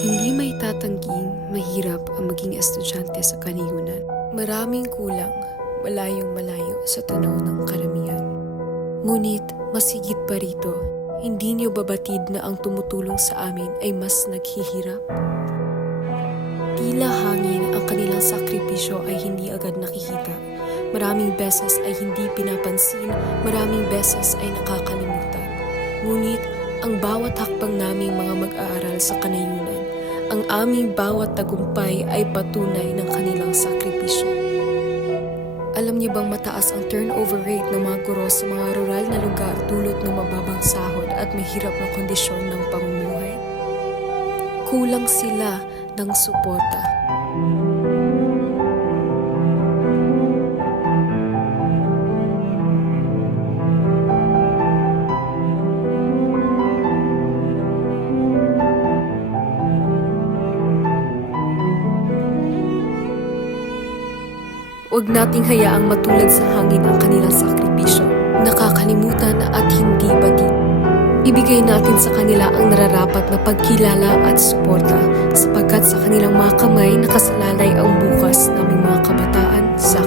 Hindi may tatangging mahirap ang maging estudyante sa kaniyunan. Maraming kulang, malayong malayo sa tanaw ng karamihan. Ngunit masigit pa rito, hindi niyo babatid na ang tumutulong sa amin ay mas naghihirap? Tila hangin ang kanilang sakripisyo ay hindi agad nakikita. Maraming beses ay hindi pinapansin, maraming beses ay nakakalimutan. Ngunit ang bawat hakbang naming mga mag-aaral sa kanayunan, ang aming bawat tagumpay ay patunay ng kanilang sakripisyo. Alam niyo bang mataas ang turnover rate ng mga guro sa mga rural na lugar dulot ng mababang sahod at mahirap na kondisyon ng pamumuhay? Kulang sila ng suporta. Huwag nating hayaang matulad sa hangin ang kanilang sakripisyo, nakakalimutan at hindi batid. Ibigay natin sa kanila ang nararapat na pagkilala at suporta sapagkat sa kanilang mga kamay nakasalalay ang bukas naming mga kabataan sa